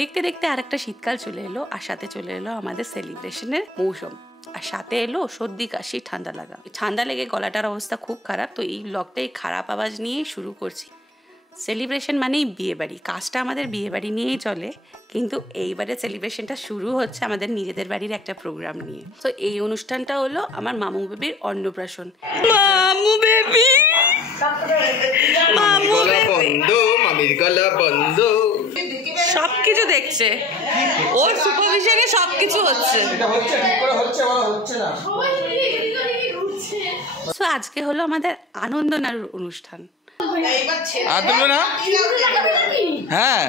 দেখতে দেখতে আরেকটা শীতকাল চলে এলো, আর সাথে চলে এলো আমাদের সেলিব্রেশনের মৌসুম, আর সাথে এলো সর্দি কাশি ঠান্ডা লাগা। ঠান্ডা লেগে গলাটার অবস্থা খুব খারাপ, তো এই ব্লগটা এই খারাপ আওয়াজ নিয়েই শুরু করছি। সেলিব্রেশন মানেই বিয়েবাড়ি, কাজটা আমাদের বিয়েবাড়ি নিয়েই চলে, কিন্তু এইবারে সেলিব্রেশনটা শুরু হচ্ছে আমাদের নিজেদের বাড়ির একটা প্রোগ্রাম নিয়ে। তো এই অনুষ্ঠানটা হলো আমার মামু বেবির অন্নপ্রাশন। মামু বেবি, মামু বন্ধু, মামির গলা বন্ধু, সবকিছু দেখছে, ওর সুপারভিশনে সবকিছু হচ্ছে। তো আজকে হলো আমাদের আনন্দ নাড়ুর অনুষ্ঠান। হ্যাঁ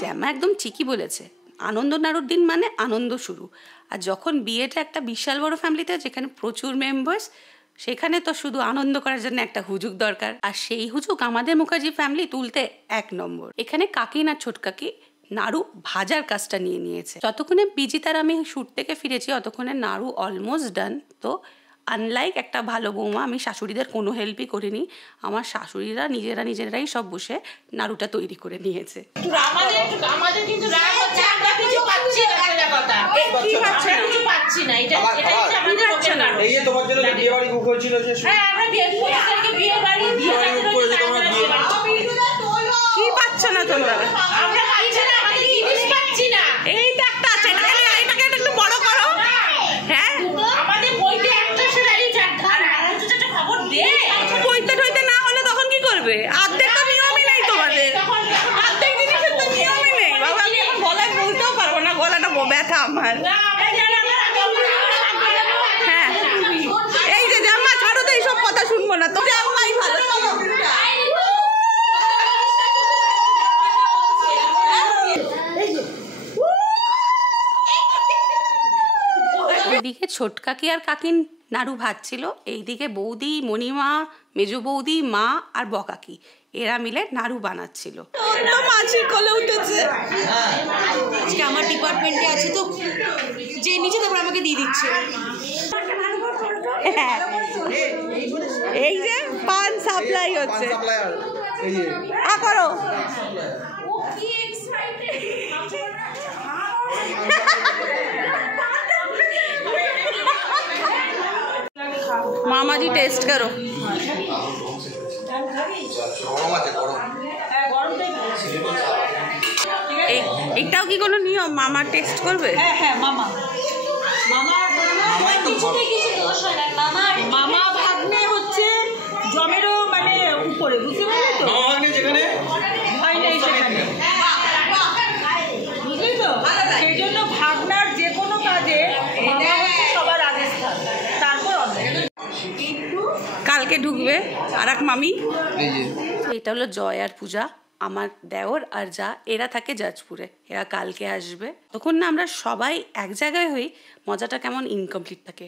জ্যামা একদম ঠিকই বলেছে, আনন্দ নাড়ুর দিন মানে আনন্দ শুরু। আর যখন বিয়েটা একটা বিশাল বড় ফ্যামিলিতে, যেখানে প্রচুর মেম্বার্স, সেখানে তো শুধু আনন্দ করার জন্য একটা হুজুক দরকার, আর সেই হুজুক আমাদের মুখার্জি ফ্যামিলি তুলতে 1 নম্বর। এখানে কাকি না ছোট কাকি নাড়ু ভাজার কাজটা নিয়ে নিয়েছে। যতক্ষণে বিজিতার আমি শ্যুট থেকে ফিরেছি ততক্ষণে নাড়ু অলমোস্ট ডান। তো আনলাইক একটা ভালো বৌমা, আমি শাশুড়িদের কোনো হেল্পই করিনি, আমার শাশুড়িরা নিজেরাই সব বসে নাড়ুটা তৈরি করে নিয়েছে। কি পাচ্ছ না তোমরা? এই তো একটা আছে, এটাকে একটু বড় করো। হ্যাঁ, বইতে টইতে না হলে তখন কি করবে? অর্ধেক তো নিয়মই নেই তোমাদের, অর্ধেক জিনিসের তো নিয়মই নেই বাবা। আমি এখন গলায় বলতেও পারবো না, গলাটা ব্যথা আমার। হ্যাঁ, এই যে জাম্মা ছাড়ো তো, এইসব কথা শুনবো না তো। জাম্মাই ভালো। এইদিকে ছোট কাকি আর কাকিন নাড়ু ভাজছিল, এইদিকে বৌদি, মণিমা, মেজো বৌদি, মা আর বকাকি এরা মিলে নাড়ু বানাচ্ছিল। মাছি কোলে উঠেছে, আজকে আমার ডিপার্টমেন্টে আছে তো, যে নিচে তারপর আমাকে দিয়ে দিচ্ছে। এই যে পান সাপ্লাই হচ্ছে, করো। मामा जी टेस्ट करो। এটাও কি কোনো নিয়ম? মামা টেস্ট করবে? হ্যাঁ হ্যাঁ, মামা ভাগ্নে হচ্ছে জমেরও মানে উপরে, বুঝতে পারলি তো? যেখানে ভয় নেই সেখানে, বুঝলি তো? সেই জন্য ভাগনার যে কোনো কাজে মামা হচ্ছে সবার আগে স্থান, তারপর কালকে ঢুকবে আর এক মামি। এটা হলো জয় আর পূজা, আমার দেওর আর যা, এরা থাকে জাজপুরে, এরা কালকে আসবে। তখন না আমরা সবাই এক জায়গায় হই, মজাটা কেমন ইনকমপ্লিট থাকে।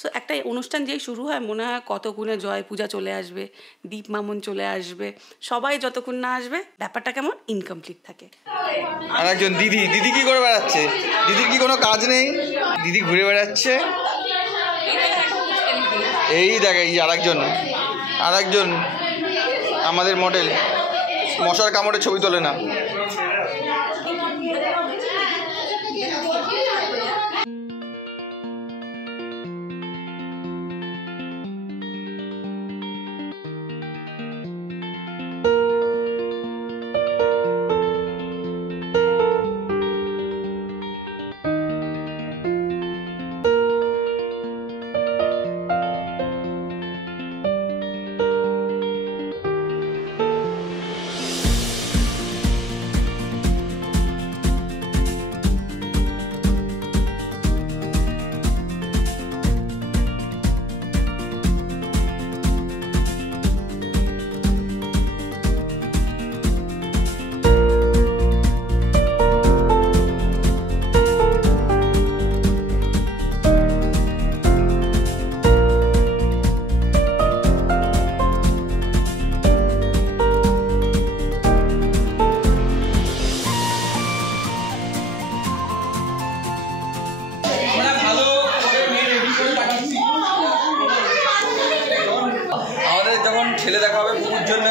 সো একটা অনুষ্ঠান যেই শুরু হয় মনে হয় কতক্ষণে জয় পূজা চলে আসবে, দীপ মামুন চলে আসবে, সবাই যতক্ষণ না আসবে ব্যাপারটা কেমন ইনকমপ্লিট থাকে। আর একজন দিদি কি করে বেড়াচ্ছে? দিদির কি কোনো কাজ নেই? দিদি ঘুরে বেড়াচ্ছে। এই দেখ, এই আরেকজন আমাদের মডেল মশার কামড়ে ছবি তোলে না। ছেলে দেখা হবে বুবুর জন্য,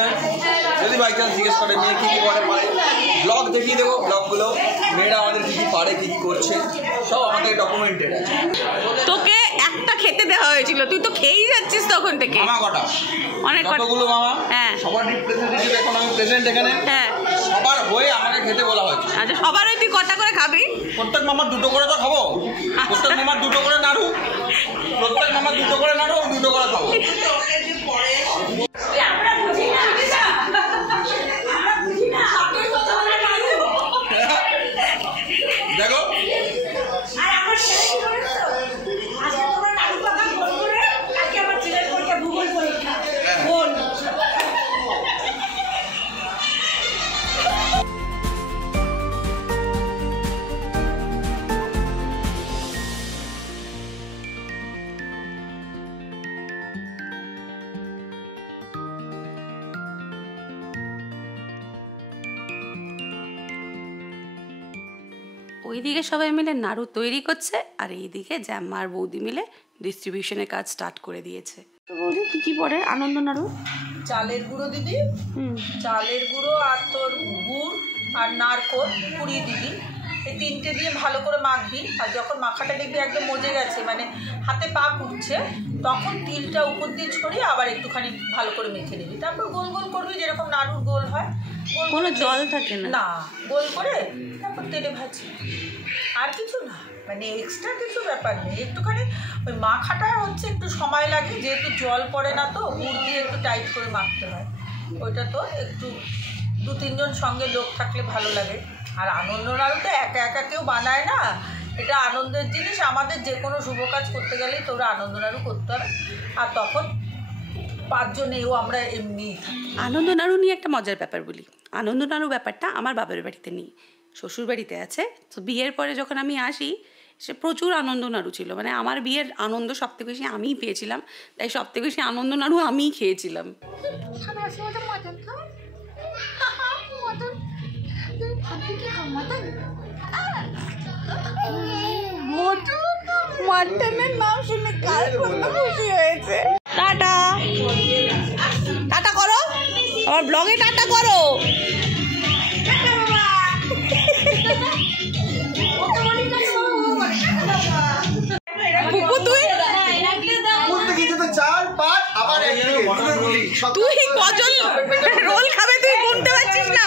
যদি বাই চান্স জিজ্ঞেস করে মেয়ে কী কী করে পারে, ব্লগ দেখিয়ে দেবো, ব্লগগুলো মেয়েরা আমাদের কী কী পারে, কী কী করছে, সব আমাদের ডকুমেন্টেড আছে। তোকে একটা খেতে দেওয়া হয়েছিল, তুই তো খেয়েই যাচ্ছিস তখন থেকে। মামা কটা, অনেক কতগুলো মামা, হ্যাঁ সবার রিপ্রেজেন্টেটিভ এখন আমি প্রেজেন্ট এখানে, হ্যাঁ সবার হয়ে আমাকে খেতে বলা হয়েছে। আচ্ছা সবার ওই তুই কটা করে খাবি? প্রত্যেক মামার দুটো করে তো খাবো, প্রত্যেক মামার দুটো করে নাড়ু, প্রত্যেক মামার দুটো করে নাড়ু, দুটো করে খাবো। দেখো ওইদিকে সবাই মিলে নাড়ু তৈরি করছে আর এইদিকে জ্যাম্মা আর বৌদি মিলে ডিস্ট্রিবিউশনের কাজ স্টার্ট করে দিয়েছে। তো বৌদি কী কী পড়ে আনন্দ নাড়ু? চালের গুঁড়ো দিবি, চালের গুঁড়ো আর তোর গুড় আর নারকোল কুড়িয়ে দিবি, এই তিনটে দিয়ে ভালো করে মাখবি। আর যখন মাখাটা দেখবি একদম মজে গেছে, মানে হাতে পা উঠছে, তখন তিলটা উপর দিয়ে ছড়িয়ে আবার একটুখানি ভালো করে মেখে নিবি। তারপর গোল গোল করবি, যেরকম নাড়ুর গোল হয়। কোনো জল থাকে না? না, গোল করে তারপর তেলে ভাজি, আর কিছু না, মানে এক্সট্রা কিছু ব্যাপার নেই। একটুখানি ওই মাখাটা হচ্ছে একটু সময় লাগে, যেহেতু জল পড়ে না, তো গুড় দিয়ে একটু টাইট করে মাখতে হয়। ওইটা তো একটু 2-3 জন সঙ্গে লোক থাকলে ভালো লাগে। আর আনন্দ নাড়ু তো একা একা কেউ বানায় না, এটা আনন্দের জিনিস। আমাদের যে কোনো শুভ কাজ করতে গেলেই তোরা আনন্দ নাড়ু করতে হবে। আর তখন 5 জনেও আমরা এমনি আনন্দ নাড়ু নিয়ে একটা মজার ব্যাপার বলি। আনন্দ নাড়ু ব্যাপারটা আমার বাবার বাড়িতে নেই, শ্বশুর বাড়িতে আছে। তো বিয়ের পরে যখন আমি আসি, সে প্রচুর আনন্দ নাড়ু ছিল, মানে আমার বিয়ের আনন্দ সবথেকে বেশি আমিই পেয়েছিলাম, তাই সবথেকে বেশি আনন্দ নাড়ু আমিই খেয়েছিলাম। মটনের নাম শুনে কার কত খুশি হয়েছে। টাটা টাটা করো, আমার ব্লগে টাটা করো। তুই কজন রোল খাবে তুই গুনতে পারছিস না?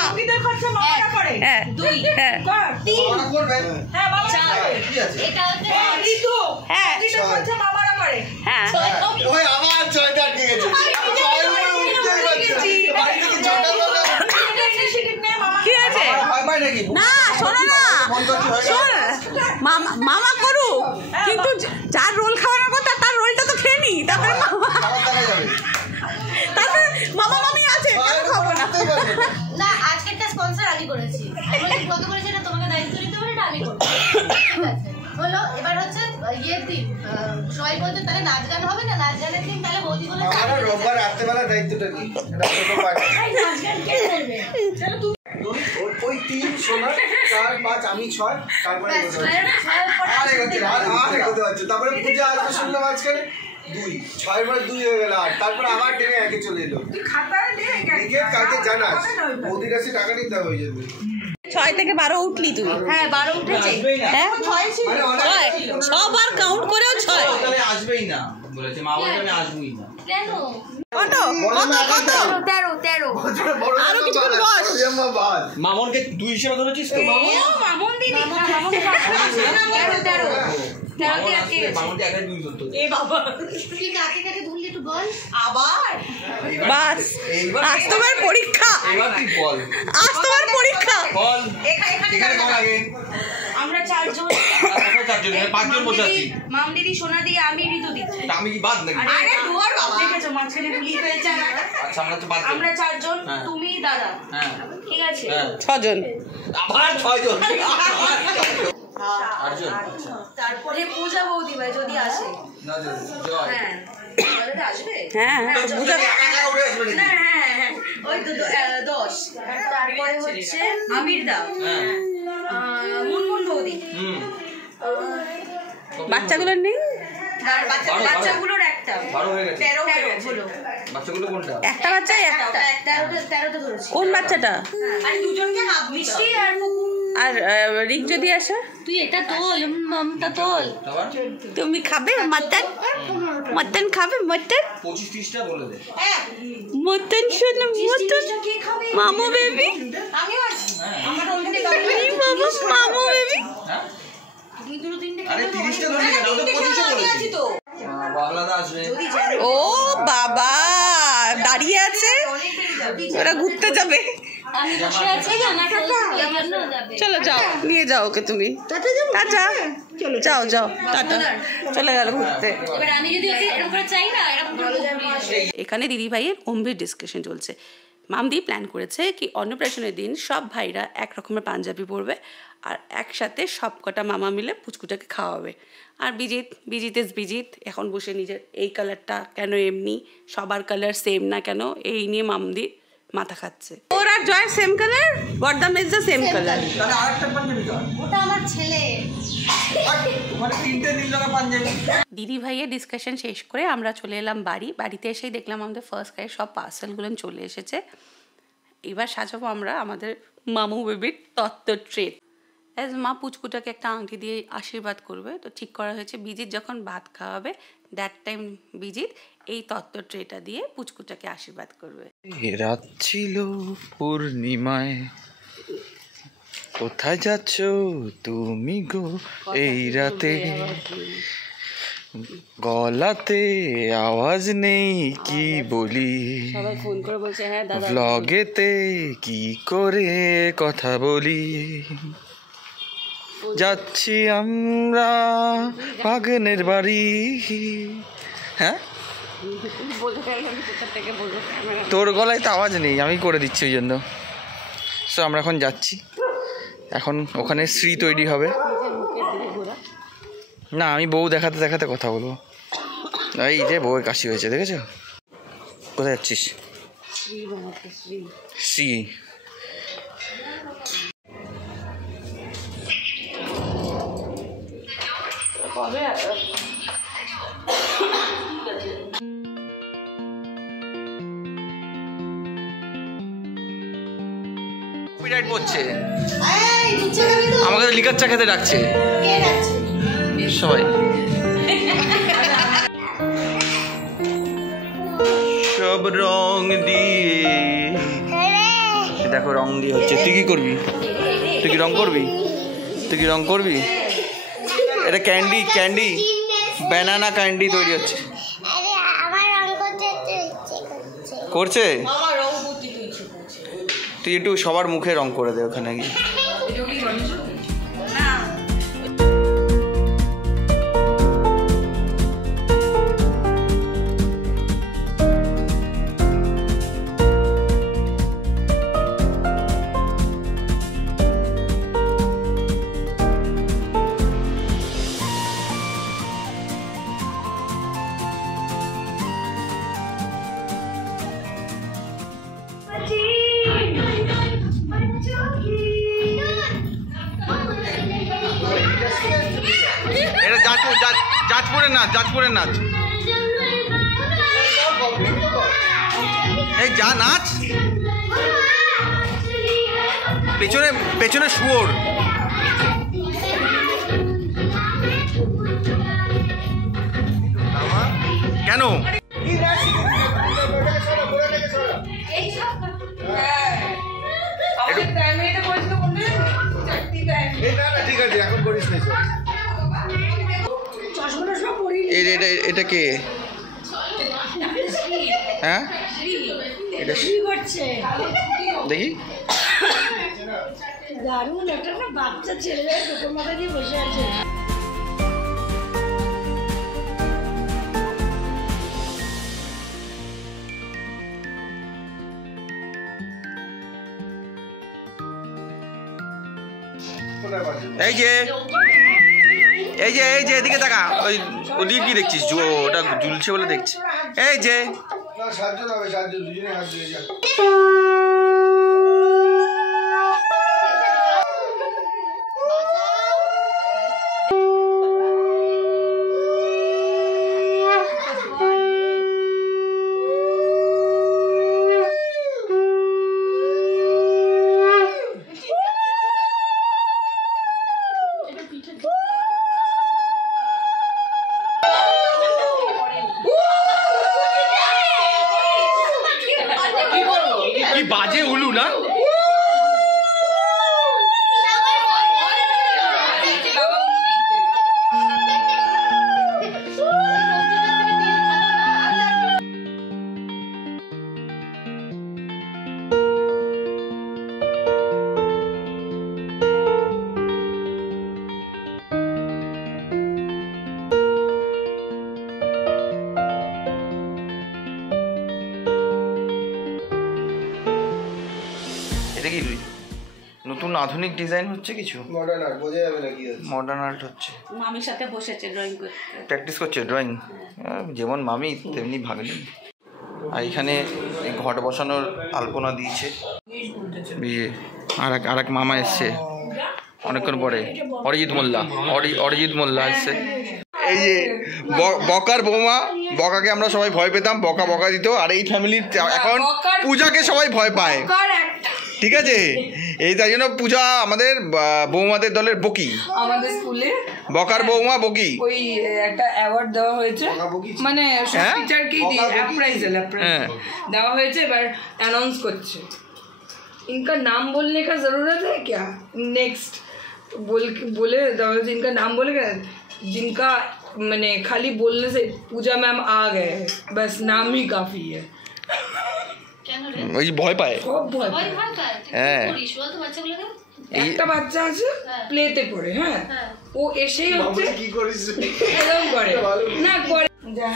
হ্যাঁ কি আছে না, শোনো না, শোন মামা করুক, কিন্তু যার রোল খাওয়ানোর কথা তার রোলটা তো খেয়ে নি, তারপরে মামা মামি আছে খাবো না। না, আজকেরটা স্পন্সর আমি করেছি, কত করেছি এটা তোমাকে দায়িত্ব নিতে পারে, এটা আমি করবো। ঠিক আছে, হলো এবার হচ্ছে ইয়ের দিন, সবাই বলছে তাহলে নাচ গান হবে না, নাচ গানের দিন তাহলে বৌদি বলে রোববার রাত্রেবেলা দায়িত্বটা কি, নাচ গান কে করবে? ওই 3 সোনা 4 5 আমি 6, তারপরে তারপরে পূজা আসবে শুনলাম আজকাল 2 6 বার 2 হয়ে গেল, আর তারপরে আবার টেনে একে চলে এলো। কালকে জানাস বৌদির কাছে টাকা নিতে হয়ে যাবে। 6 থেকে 12 উঠলি তুই? হ্যাঁ 12 উঠেছে, হ্যাঁ 6 বার কাউন্ট করেও 6 আসবেই না বলেছে মা, বলছে আমি আসবই না। কেন? কত কত 13 আরো কিছু বস। মামনকে 2 হিসেবে ধরেছিস তো? মামুন দিদি, মামুন 13 মামনকে একাই 2 ধরতো। এ বাবা, তুই কাকে কাকে ধরলি একটু বল। আবার বাস, আজ তোমার পরীক্ষা, এবার তুই বল, আজ তোমার পরীক্ষা বল। এখানে বল আগে। আমরা 4 জন, 5 জন বসে আছি। মাম দিদি, সোনা দিদি, আমি ঋতু দিদি। আমি কি বাদ নাকি? আরে দুয়ার বাবা, দেখেছো মাঝখানে ভুলি হয়েছে না? আচ্ছা আমরা তো বাদ। আমরা 4 জন, হ্যাঁ। তুমি দাদা, হ্যাঁ ঠিক আছে? 6 জন। আবার 6 জন। 8 জন। তারপরে পূজা বৌদি ভাই যদি আসে, না জয়। হ্যাঁ বলে আসবে, হ্যাঁ হ্যাঁ বুঝা একা উড়ে আসবে নাকি? হ্যাঁ ওই তো 10। তারপরে হচ্ছে আমির দা, মুনমুন বৌদি, বাচ্চাগুলোর নেই, বাচ্চাগুলোর একটা, একটা 12 হয়ে গেছে 13 হয়ে গেছে বাচ্চাগুলো কোনটা একটা বাচ্চা একটা 13টা ধরেছি। কোন বাচ্চাটা? আর দুজনকে হাত মিষ্টি আর আর রিক যদি আসে? তুই এটা তোল, মামটা তোল। তুমি খাবে মটন? মটন খাবে? মটন 25-30টা বলে দে মটন শোনো মটন কে খাবে? মামু বেবি আমিও আছি আমার ওখানে মামু মামু বেবি হ্যাঁ 2 2 3টে আরে 30টা ধরে গেল তো 25টা বলেছি তো বাংলাদা আসবে ও বাবা দাঁড়িয়ে আছে ওরা ঘুরতে যাবে আমি বসে আছি আমার জন্য যাবে। চলো যাও নিয়ে যাও ওকে তুমি টাটা যাও যাও টাটা চলে গেল ঘুরতে এবার আমি যদি ওকে এরকম করে চাই না এরকম করে এখানে দিদি ভাইয়ের গম্ভীর ডিসকাশন চলছে মামদি প্ল্যান করেছে কি অন্নপ্রাশনের দিন সব ভাইরা এক রকমের পাঞ্জাবি পরবে আর একসাথে সব কটা মামা মিলে পুচকুটাকে খাওয়াবে আর বিজিত ইজ বিজিত এখন বসে নিজের এই কালারটা কেন এমনি সবার কালার সেম না কেন এই নিয়ে মামদি মাথা খাচ্ছে ওর আর জয় সেম কালার বর্দাম ইজ দ্য সেম কালার তাহলে আরেকটা পাঞ্জাবি কর ওটা আমার ছেলে। তোমার তিনটে নীল রঙের পাঞ্জাবি দিদি ভাইয়ের ডিসকাশন শেষ করে আমরা চলে এলাম বাড়িতে এসেই দেখলাম আমাদের ফার্স্ট গায়ে সব পার্সেলগুলো চলে এসেছে এবার সাজাবো আমরা আমাদের মামু বেবির তত্ত্ব ট্রেট অ্যাজ মা পুচকুটাকে একটা আংটি দিয়ে আশীর্বাদ করবে তো ঠিক করা হয়েছে বিজিত যখন ভাত খাওয়াবে দ্যাট টাইম বিজিত এই তত্ত্ব ট্রেটা দিয়ে পুচকুটাকে আশীর্বাদ করবে রাত ছিল পূর্ণিমায় কোথায় যাচ্ছ তুমি গো এই রাতে গলাতে আওয়াজ নেই কি বলি সবাই ফোন করে বলছে হ্যাঁ দাদা ব্লগেতে কি করে কথা বলি যাচ্ছি আমরা বাগানের বাড়ি হ্যাঁ তোর গলায় তো আওয়াজ নেই আমি করে দিচ্ছি ওই জন্য সো আমরা এখন যাচ্ছি এখন ওখানে শ্রী তৈরি হবে না আমি বউ দেখাতে দেখাতে কথা বলবো এই যে বউয়ের কাশি হয়েছে দেখেছো কোথায় যাচ্ছিস শ্রী কপিরাইট পড়ছে আমাকে তো লিকার চা খেতে ডাকছে সবাই সব রং দিয়ে দেখো রং দিয়ে হচ্ছে তুই কি করবি তুই কি রং করবি এটা ক্যান্ডি ব্যানানা ক্যান্ডি তৈরি হচ্ছে করছে তুই একটু সবার মুখে রং করে দে ওখানে গিয়ে যাজপুরের নাচ এই যা নাচ পেছনে শুয়োর কেন ঠিক আছে এখন করিস না এটা কে হ্যাঁ এটা দেখি দারুণ একটা না বাচ্চা ছেলে টোটোর মাথা দিয়ে বসে আছে এই যে এদিকে তাকা ওদিকে কি দেখছিস ওটা ঝুলছে বলে দেখছি এই যে সাতজন হবে দুজনে হাত দিয়ে যা বাজে উলু না? এটা কি নতুন আধুনিক ডিজাইন হচ্ছে কিছু? মডার্ন আর্ট বোঝা যাবে না কি হচ্ছে? মডার্ন আর্ট হচ্ছে, মামির সাথে বসেছে ড্রয়িং করতে, প্র্যাকটিস করছে ড্রয়িং। যেমন মামি তেমনি ভাগ্নি। আর এখানে ঘট বসানোর আলপনা দিয়েছে। আর এক মামা এসছে অনেকক্ষণ পরে, অরিজিৎ মোল্লা। অরিজিৎ মোল্লা এসছে। এই যে বকার বৌমা, বকাকে আমরা সবাই ভয় পেতাম, বকা দিত। আর এই ফ্যামিলির এখন পূজাকে সবাই ভয় পায়, ঠিক আছে? এই তাই জন্য পূজা আমাদের বৌমাদের দলের বকি। আমাদের স্কুলে বকার বৌমা বকি, ওই একটা অ্যাওয়ার্ড দেওয়া হয়েছে, মানে টিচারকেই অ্যাপ্রাইজাল দেওয়া হয়েছে। এবার অ্যানাউন্স করছে, इनका नाम बोलने का ज़रूरत है क्या? नेक्स्ट बोले देওয়া হয়েছে, इनका नाम बोलेगा जिनका मैंने खाली बोलने से पूजा मैम आ गए, बस नाम ही काफ़ी है। ওই ভয় পায়, হ্যাঁ। একটা বাচ্চা আছে প্লেতে পড়ে, হ্যাঁ, ও এসেই হচ্ছে কি করিস এরকম করে না করে।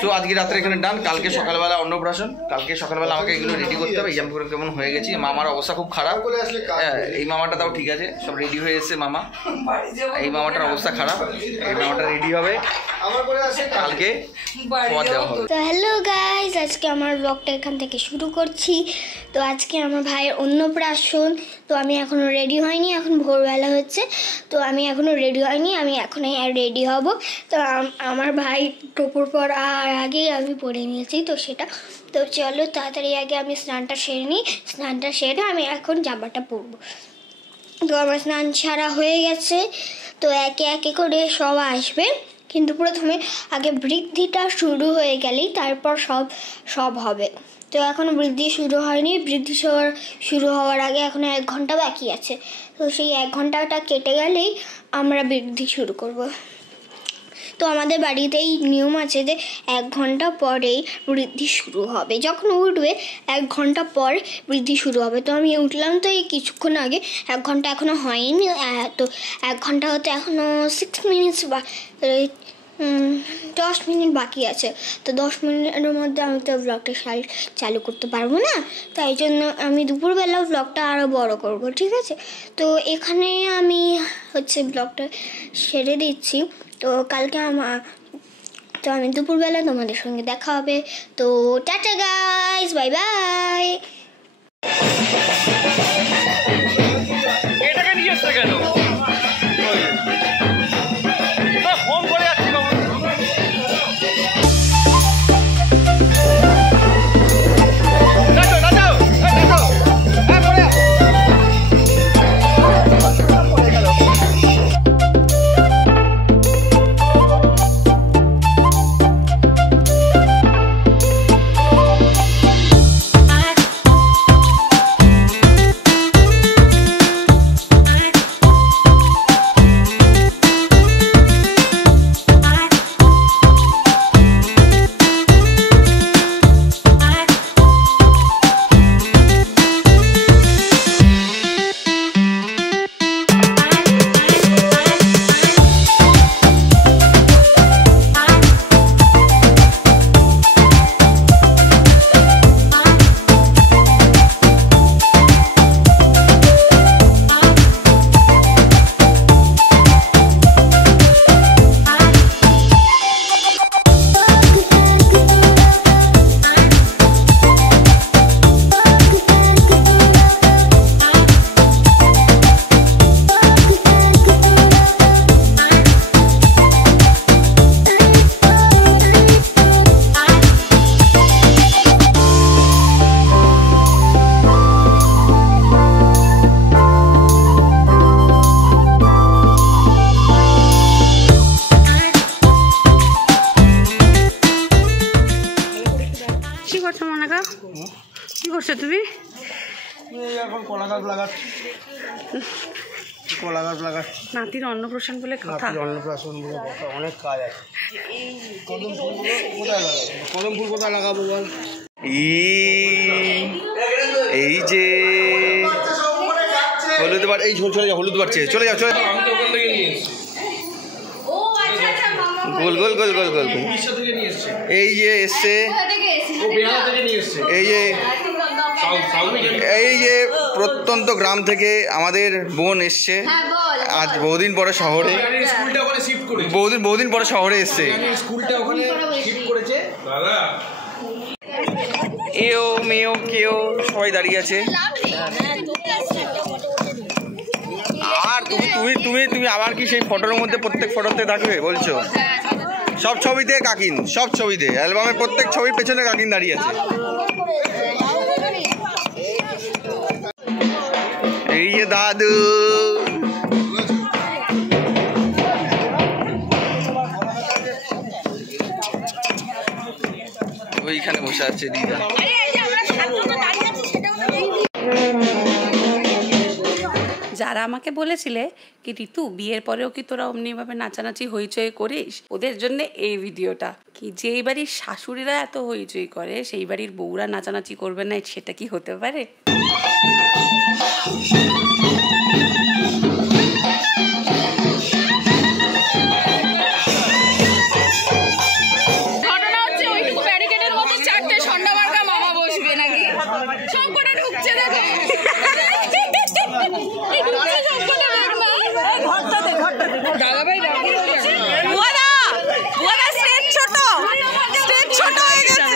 সো আজকে রাত্রে এখানে ডান। কালকে সকালবেলা অন্নপ্রাশন, কালকে সকালবেলা আমাকে এগুলো রেডি করতে হবে। এক্সাম করে কেমন হয়ে গেছি। মামার অবস্থা খুব খারাপ। হ্যাঁ, এই মামাটা তাও ঠিক আছে, সব রেডি হয়ে এসছে মামা। এই মামাটার অবস্থা খারাপ, এই মামাটা রেডি হবে, কালকে খাওয়া দেওয়া হবে। তো হ্যালো গাইজ, আজকে আমার ব্লগটা এখান থেকে শুরু করছি। তো আজকে আমার ভাইয়ের অন্নপ্রাশন। তো আমি এখনও রেডি হয়নি, এখন ভোরবেলা হচ্ছে। তো আমি এখনও রেডি হয়নি, আমি এখনই রেডি হব। তো আমার ভাই টোপর পরার আগেই আমি পরে নিয়েছি, তো সেটা। তো চলো তাড়াতাড়ি আগে আমি স্নানটা সেরে নিই। স্নানটা সেরে আমি এখন জামাটা পরবো। তো আমার স্নান ছাড়া হয়ে গেছে। তো একে একে করে সব আসবে, কিন্তু প্রথমে আগে বৃদ্ধিটা শুরু হয়ে গেলেই তারপর সব হবে। তো এখনও বৃদ্ধি শুরু হয়নি। বৃদ্ধি শুরু হওয়ার আগে এখনও 1 ঘন্টা বাকি আছে। তো সেই 1 ঘন্টাটা কেটে গেলেই আমরা বৃদ্ধি শুরু করব। তো আমাদের বাড়িতেই নিয়ম আছে যে 1 ঘন্টা পরেই বৃদ্ধি শুরু হবে। যখন উঠবে 1 ঘন্টা পর বৃদ্ধি শুরু হবে। তো আমি উঠলাম তো এই কিছুক্ষণ আগে, 1 ঘন্টা এখনও হয়নি। তো 1 ঘন্টা হতে এখনও 6 মিনিটস বা 10 মিনিট বাকি আছে। তো 10 মিনিটের মধ্যে আমি তো ব্লগটা চালু করতে পারবো না, তাই জন্য আমি দুপুরবেলা ব্লগটা আরও বড় করব, ঠিক আছে? তো এখানে আমি ব্লগটা সেরে দিচ্ছি। তো কালকে আমি দুপুরবেলা তোমাদের সঙ্গে দেখা হবে। তো টাটা গাইস, বাই বাই। এটাকে নিয়ে এসছে কেন? ফোন করে যাচ্ছি বাবু। কি করছো মনাকা? কি করছো তুমি? এখন কলা গাছ লাগাচ্ছি, কলা গাছ লাগাচ্ছি। নাতির অন্নপ্রাশন বলে কথা, অন্নপ্রাশন বলে কথা, অনেক কাজ আছে। কদম ফুলগুলো কোথায় লাগাবো, কদম ফুল কোথায় লাগাবো বল? এই যে হলুদ বার, এই চলে যাও, হলুদ বাড়ছে, চলে যাও, চলে যাও। গোল গোল গোল গোল গোল, এই যে এসছে, এই যে এই যে প্রত্যন্ত গ্রাম থেকে আমাদের বোন এসছে আজ বহুদিন পরে শহরে, বহুদিন পরে শহরে এসছে। এও মেয়েও কেউ সবাই দাঁড়িয়ে আছে। আর তুমি তুমি তুমি আবার কি সেই ফটোর মধ্যে প্রত্যেক ফটোতে থাকবে বলছো? সব ছবিতে কাকিন, সব ছবিতে, অ্যালবামের প্রত্যেক ছবির পেছনে কাকিন দাঁড়িয়ে আছে। এই যে দাদু, ওইখানে বসে আছে দিদা। যারা আমাকে বলেছিলে কি ঋতু বিয়ের পরেও কি তোরা অমনিভাবে নাচানাচি হইচই করিস, ওদের জন্য এই ভিডিওটা। কি যেই বাড়ির শাশুড়িরা এত হইচই করে সেই বাড়ির বউরা নাচানাচি করবে না, সেটা কি হতে পারে? ঘটনা হচ্ছে ওইটুকু ব্যারিকেডের মধ্যে 4টে সন্ধ্যাবারকা মামা বসবে নাকি, সব কটা ঢুকছে দেখো। দাদাভাই ছোট হয়ে গেছে।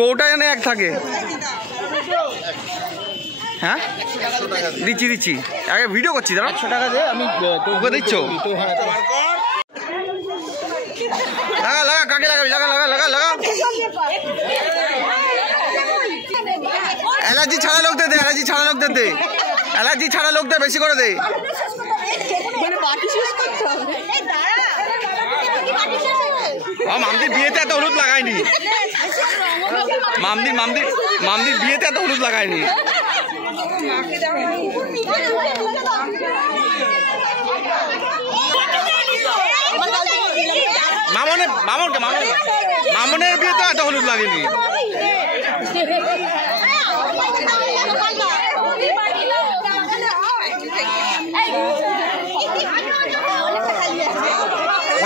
বউটা যেন এক থাকে। হ্যাঁ দিচ্ছি দিচ্ছি, আগে ভিডিও করছি, দাঁড়া। 100 টাকা দে, আমি তোকে দিচ্ছ। লাগা লাগা, কাকে লাগাবি, লাগা লাগা লাগা লাগা। অ্যালার্জি ছাড়া লোকদের দে, অ্যালার্জি ছাড়া লোকদের দে, অ্যালার্জি ছাড়া লোকদের বেশি করে দে। মামদির বিয়েতে এত হলুদ লাগায়নি, মামদির বিয়েতে এত হলুদ লাগায়নি। মামনের বিয়েতে এত হলুদ লাগেনি।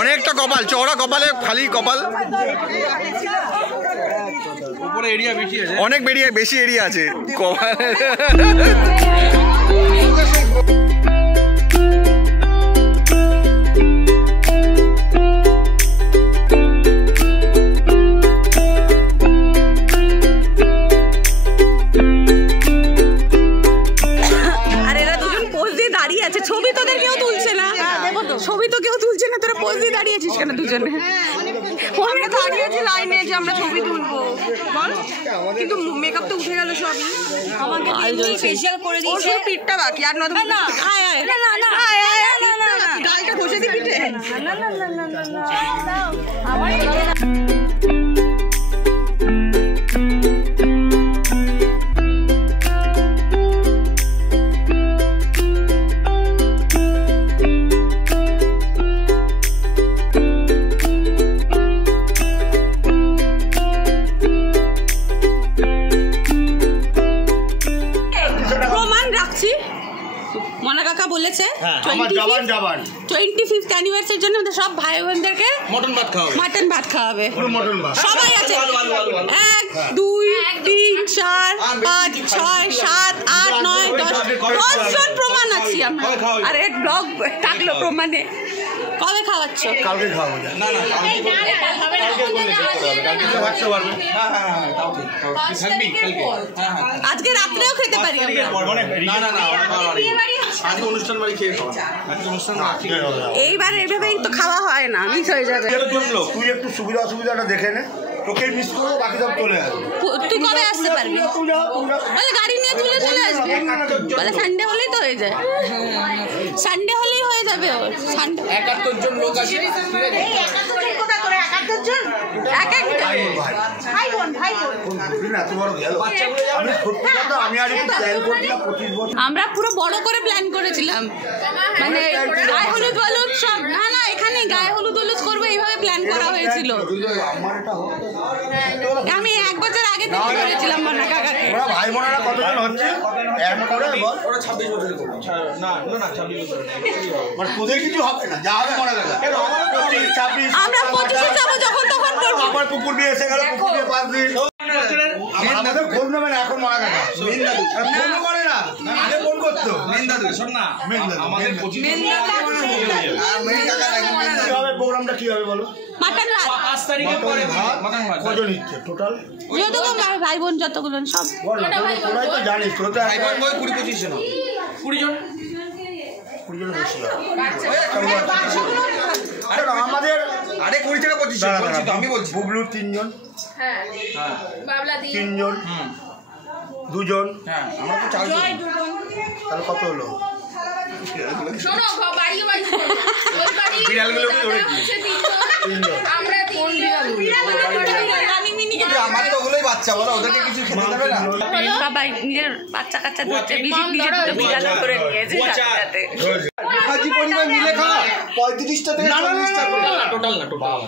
অনেকটা কপাল চওড়া, কপালে খালি কপাল, উপরে এরিয়া বেশি আছে, অনেক বেশি এরিয়া আছে কপাল। আর এরা দুজন পোজ দিয়ে দাঁড়িয়ে আছে, ছবি তোদের কেউ তুলছে না, ছবি তো কেউ আমরা ছবি তুলবো বল, কিন্তু মেকআপ তো উঠে গেল সবই। আমাকে এমনি ফেশিয়াল করে দিয়েছে, ওর পিঠটা বাকি আর নতুন না আয় আয় না না না আয় আয় না না না গালটা ঘষে দি পিঠে না না না না না না আমার বলেছে 25th অ্যানিভার্সারির জন্য আমাদের সব ভাই বোনদেরকে মাটন ভাত খাওয়াবে। সবাই আছে 1 2 3 4 5 6 7 8 9 10 জন প্রমাণ আছি আমরা। আরে ব্লগ থাকলো প্রমাণে। কবে খাওয়াচ্ছ? কালকে খাওয়াবো। না না আজকে রাত্রেও খেতে পারি আমরা। না না না আজকে অনুষ্ঠান বাড়ি খেয়ে খাওয়া। এইবার এইভাবেই তো খাওয়া হয় না, মিস হয়ে যাবে। তুই একটু সুবিধা অসুবিধাটা দেখে নে, তোকে মিস করবো, বাকি সব চলে আসবে। তুই কবে আসতে পারবি? বলে গাড়ি নিয়ে তুলে চলে আসবি, বলে সানডে হলেই তো হয়ে যায়। সানডে হলেই হয়ে যাবে ওর। সানডে 71 জন লোক আছে। আমরা পুরো বড় করে প্ল্যান করেছিলাম, মানে গায়ে হলুদ হলুদ সব। না না এখানে গায়ে হলুদ হলুদ করবো এইভাবে প্ল্যান করা হয়েছিল। আমি 1 বছর আগে থেকে করেছিলাম মনা কাকাকে। ভাই বোনেরা কতজন হচ্ছে? ওরা 26 বছরের করবে। না না না 26 বছর মানে তোদের কিছু হবে না, যা হবে মনে কাকা। আমরা 25-এ যাবো, যখন তখন করবো। আবার কুকুর দিয়ে এসে গেল, কুকুর দিয়ে 5 দিন। আমাদের ফোন নেবে না এখন মনে কাকা। মেন দাদু ফোন করে না, আগে ফোন করতো। মেন দাদু শোন না, আমাদের 25 কি হবে প্রোগ্রামটা, কি হবে বলো? মাটন ভাত 5 তারিখে পরে মাটন ভাত। কজন ইচ্ছে টোটাল? যতগুলো ভাই বোন যতগুলো সব। তোরাই তো জানিস, তোরা তো ভাই বোন 20-25 জন। 20 জন বেশি আমাদের। আরে 20 থেকে 25 জন বলছি তো, আমি বলছি। বুবলু 3 জন, হ্যাঁ বাবলা দি 3 জন, 2 জন। হ্যাঁ আমরা তো 4 জন। তাহলে কত হলো? শোনো বাড়িও বাড়ি ওই বাড়ি বিড়ালগুলোকে ধরে কি? 3 জন। আমরা 3 জন রানী মিনিকে আমার তো ওগুলোই বাচ্চা, বলো ওদেরকে কিছু খেতে দেবে না। সবাই নিজের বাচ্চা কাচ্চা ধরছে, নিজে বিড়াল করে নিয়েছে সাথে। হাজি পরিবার মিলে খাওয়া 35টা থেকে 40টা টোটাল না টোটাল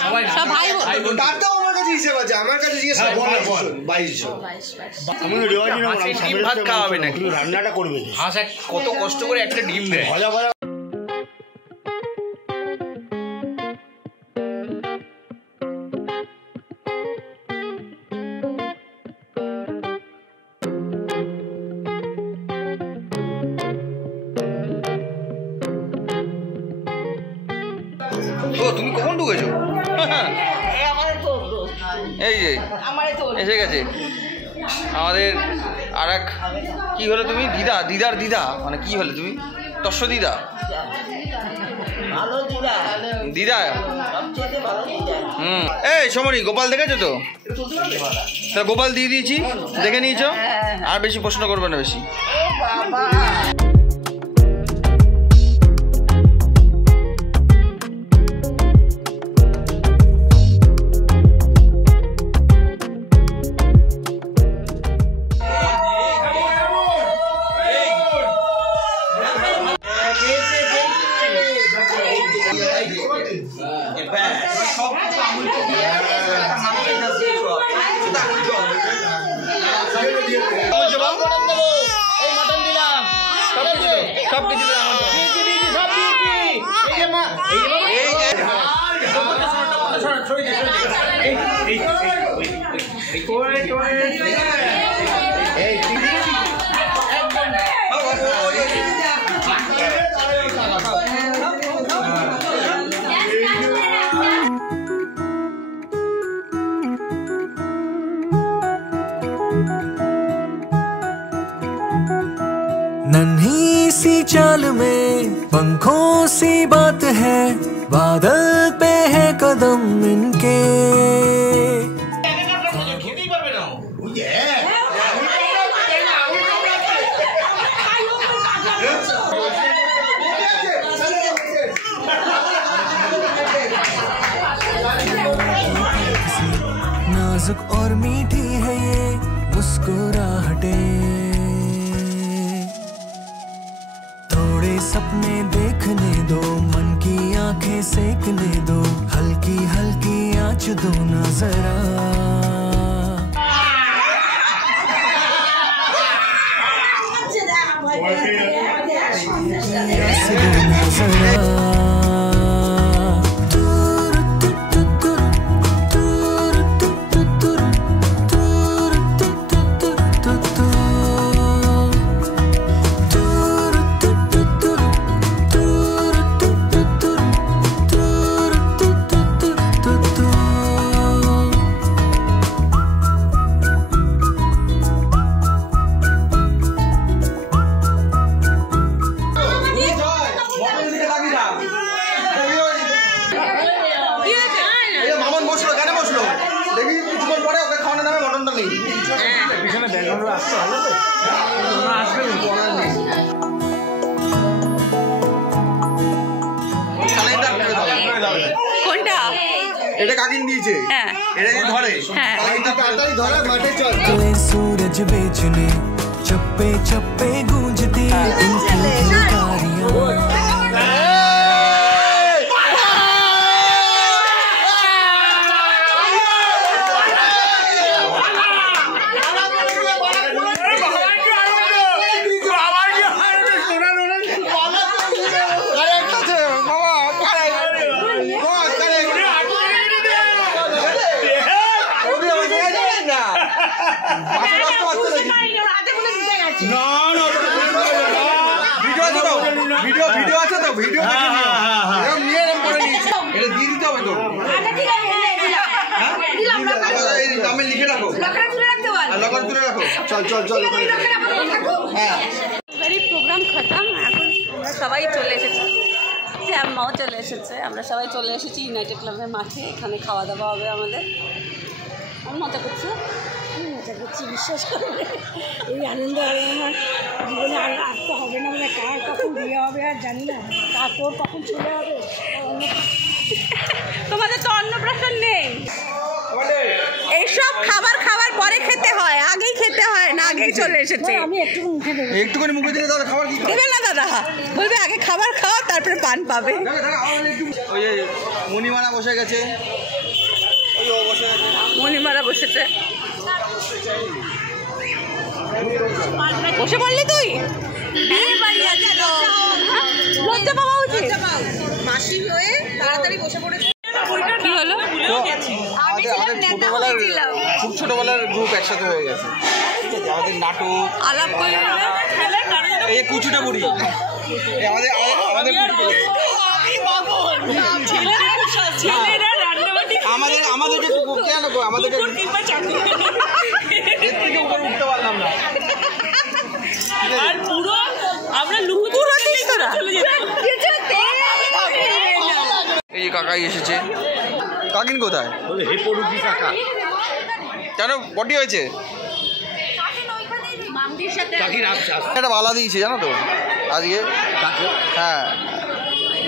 সবাই সব ভাই বোন। তার তো আমার কাছে হিসেব আছে, আমার কাছে জিজ্ঞেস কর। 22 জন। আমি রেওয়াজি না, আমি ডিম ভাত খাওয়াবে নাকি? রান্নাটা করবে কি? হাঁস কত কষ্ট করে একটা ডিম দেয়। ভাজা ভাজা। ও তুমি কখন ঢুকেছো? এই যে এসে গেছে আমাদের আর এক। কি হলো তুমি? দিদার দিদা মানে কি হলে তুমি? তস্য দিদা দিদা। এই সমরি গোপাল দেখেছো তো? তা গোপাল দিয়ে দিয়েছি, দেখে নিয়েছো? আর বেশি প্রশ্ন করবে না বেশি। সব কিছু नन्ही सी चाल में पंखों सी बात है, बादल पे है कदम इनके। नाजुक और मीठी है ये मुस्कुराहटें, थोड़े सपने देखने दो, मन की आंखें सेकने दो, हल्की हल्की आँच दो ना जरा। सूरज बेचने चप्पे चप्पे गूंजती প্রোগ্রাম খতম। এখন আমরা সবাই চলে এসেছি, আম্মাও চলে এসেছে, আমরা সবাই চলে এসেছি ইউনাইটেড ক্লাবের মাঠে। এখানে খাওয়া দাওয়া হবে আমাদের। আমি মজা করছি, মজা করছি, বিশ্বাস করবে এই আনন্দ হবে আমার জীবনে আর আসতে হবে না। মানে কার কখন বিয়ে হবে আর জানি না, কার তোর কখন চলে হবে। তোমাদের তো অন্নপ্রাশন নেই, এইসব খাবার খাবার পরে খেতে হয়, আগেই খেতে হয় না, আগেই চলে এসেছে। আমি একটুখানি মুখে দিলে দাদা খাবার দেবে না, দাদা বলবে আগে খাবার খাওয়া তারপরে পান পাবে। ওই যে মণিমারা বসে গেছে, মণিমারা বসেছে, বসে পড়লি তুই? লজ্জা পাওয়া উচিত, মাসি হয়ে তাড়াতাড়ি বসে পড়েছে। কি হলো? খুব ছোটবেলার গ্রুপ একসাথে হয়ে গেছে, আমাদের নাটক আলাপ করে এই কুচুটা বুড়ি আমাদের আমাদেরকে কেন আমাদেরকে উপরে উঠতে পারলাম না। আর পুরো আমরা লুহুপুরো দিস তোরা। এই কাকাই এসেছে। কাকিন কোথায়? কেন পটি হয়েছে? একটা বালা দিয়েছে জানো তো আজকে। হ্যাঁ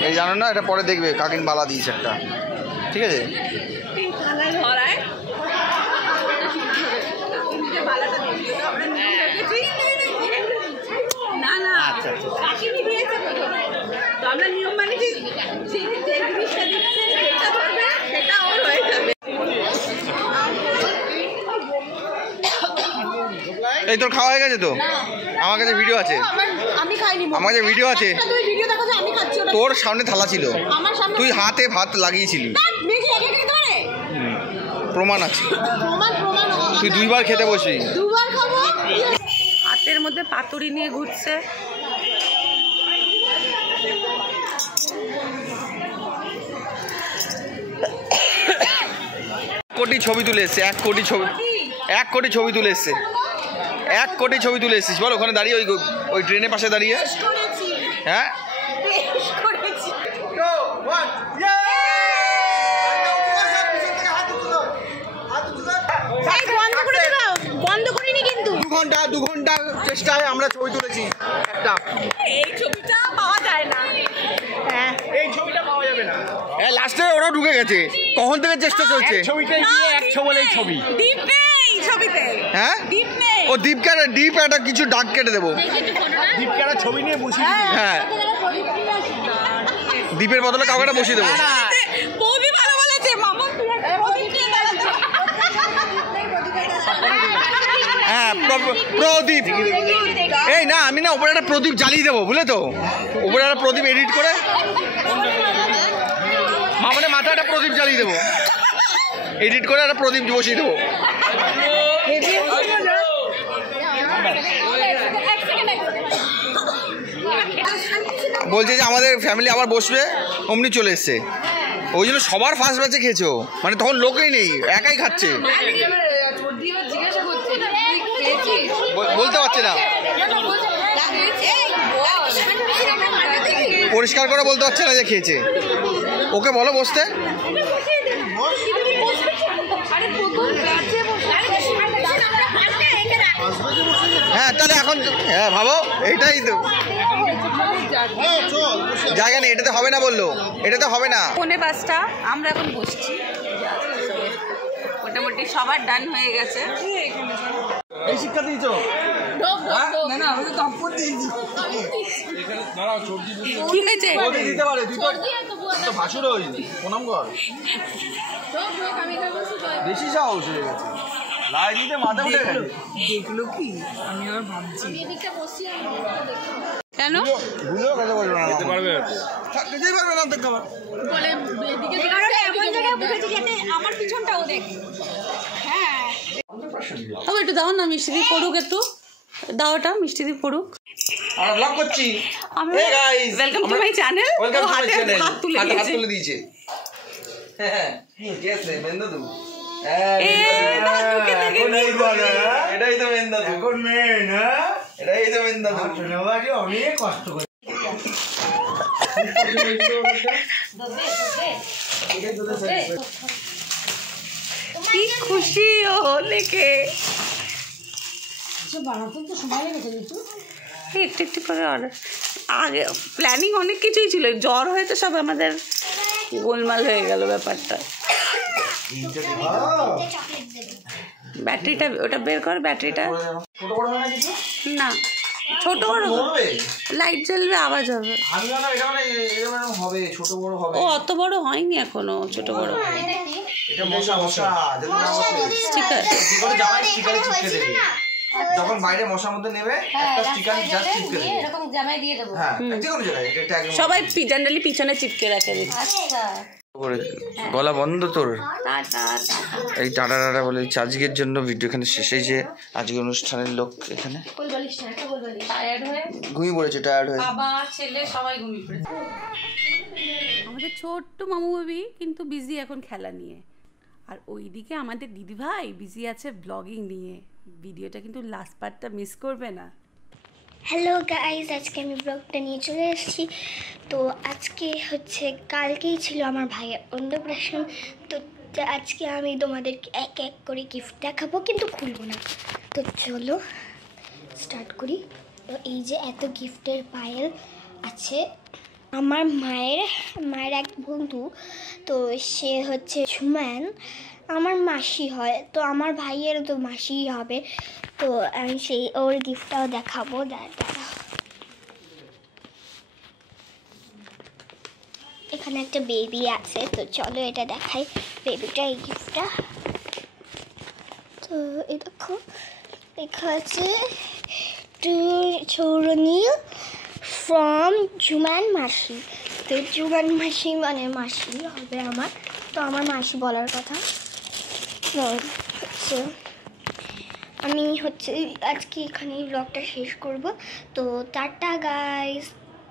এই জানো না, এটা পরে দেখবে। কাকিন বালা দিয়েছে একটা, ঠিক আছে? না না কাকিনি দিয়েছে, তো আমরা নিয়ম মানে যে জিনিসটা দিচ্ছে সেটা ধরবে, সেটা ওর হয়ে যাবে। এই তোর খাওয়া হয়ে গেছে তো? আমার কাছে ভিডিও আছে, আমি খাইনি, আমার কাছে ভিডিও আছে। তুই ভিডিও দেখো যে আমি খাচ্ছি, তোর সামনে থালা ছিল, আমার সামনে তুই হাতে ভাত লাগিয়েছিলি, প্রমাণ আছে। তুই দুইবার খেতে বসি, দুবার খাবো। হাতের মধ্যে পাতুরি নিয়ে ঘুরছে। কোটি ছবি তুলে এসছে, 1 কোটি ছবি, 1 কোটি ছবি তুলে এসছে, 1 কোটি ছবি তুলে এসছিস বল? ওখানে দাঁড়িয়ে ওই ট্রেনের পাশে দাঁড়িয়ে। হ্যাঁ বন্ধ করিনি কিন্তু 2 ঘন্টা চেষ্টায় আমরা ছবি তুলেছি একটা। এই ছবিটা পাওয়া যায় না। এই ছবিটা পাওয়া যাবে লাস্টে ওরাও ঢুকে গেছে, কখন থেকে চেষ্টা চলছে। হ্যাঁ ও ডিপ একটা কিছু দাগ কেটে দেবো। হ্যাঁ দীপের বদলে কাউকে একটা বসিয়ে দেবো। হ্যাঁ প্রদীপ, এই না আমি না উপরে একটা প্রদীপ জ্বালিয়ে দেবো বুঝলে তো, উপরে একটা প্রদীপ এডিট করে মামানের মাথায় একটা প্রদীপ জ্বালিয়ে দেবো, এডিট করে একটা প্রদীপ বসিয়ে দেবো। বলছে যে আমাদের ফ্যামিলি আবার বসবে, অমনি চলে এসছে, ওই জন্য সবার ফার্স্ট ব্যাচে খেয়েছো, মানে তখন লোকেই নেই, একাই খাচ্ছে, বলতে পারছে না, পরিষ্কার করে বলতে পারছে না যে খেয়েছে। ওকে বলো বসতে। হ্যাঁ তাহলে এখন হ্যাঁ ভাবো এইটাই তো জায়গা নেই, এটাতে হবে না বললো, এটাতে হবে না। 5:45 আমরা এখন বসছি, মোটামুটি সবার ডান হয়ে গেছে। এই শিক্ষা দিয়েছো কি হয়েছে দিতে পারে, তুই তো ভাসুর হই প্রণাম কর, বেশি সাহস হয়ে গেছে, লাই দিতে মাথা উঠে গেছে। দেখলো কি আমি আর ভাবছি কেন ভুলেও কথা বলবো না, যেতে পারবে যেতেই পারবে না, দেখতে পারবে আমার পিছনটাও দেখ। হ্যাঁ তবে একটু দাও না, মিষ্টি দিয়ে পড়ুক, একটু দাও, ওটা মিষ্টি দিয়ে পড়ুক। আমরা ব্লগ করছি, hey guys welcome to my channel. Welcome to my channel, হাত তুলে দিয়েছে। হ্যাঁ কেসে মেন্দাদু, এটাই তো মেন্দাদু, এখন মেয়ে না, এটাই তো মেন্দাদু, অনেক কষ্ট করে কি খুশি ও লেকে একটু একটু করে অর্ডার। আগে প্ল্যানিং অনেক কিছুই ছিল, জ্বর হয়েছে সব আমাদের গোলমাল হয়ে গেল ব্যাপারটা। ব্যাটারিটা ওটা বের কর, ব্যাটারিটা না ছোট বড় লাইট জ্বলবে, আওয়াজ হবে। ও অত বড় হয়নি এখনো, ছোট বড় যখন বাইরে মশার মধ্যে নেবে একটা স্টিকার জাস্ট চিপকে দেবে, এরকম জামাই দিয়ে দেব। হ্যাঁ যে কোনো জায়গায় এটা সবাই জেনারেলি পিছনে চিপকে রাখে। আচ্ছা গলা বন্ধ তোর, এই টাটা টাটা বলে আজকের জন্য ভিডিও এখানে শেষ হয়েছে। আজকে অনুষ্ঠানের লোক এখানে ঘুমিয়ে পড়েছে, টায়ার্ড হয়ে, বাবা ছেলে সবাই ঘুমিয়ে পড়েছে। আমাদের ছোট্ট মামু বেবি কিন্তু বিজি এখন খেলা নিয়ে, আর ওইদিকে আমাদের দিদিভাই বিজি আছে ব্লগিং নিয়ে। ভিডিওটা কিন্তু লাস্ট পার্টটা মিস করবে না। হ্যালো গাইজ, আজকে আমি ব্লগটা নিয়ে চলে এসেছি। তো আজকে হচ্ছে কালকেই ছিল আমার ভাইয়ের অন্নপ্রাশন, তো আজকে আমি তোমাদেরকে এক এক করে গিফট দেখাবো, কিন্তু খুলবো না। তো চলো স্টার্ট করি। তো এই যে এত গিফটের পায়েল আছে। আমার মায়ের এক বন্ধু, তো সে হচ্ছে ঝুমান, আমার মাসি হয়, তো আমার ভাইয়ের তো মাসিই হবে। তো আমি সেই ওর গিফটটাও দেখাবো। এখানে একটা বেবি আছে, তো চলো এটা দেখাই বেবিটা, এই গিফটটা। তো এই দেখো লেখা আছে টু চৌরনি ফ্রম জুমান মাসি। তো জুমান মাসি মানে মাসি হবে আমার, তো আমার মাসি বলার কথা। হচ্ছে আমি আজকে এখানেই ব্লগটা শেষ করব। তো টাটা গাইস।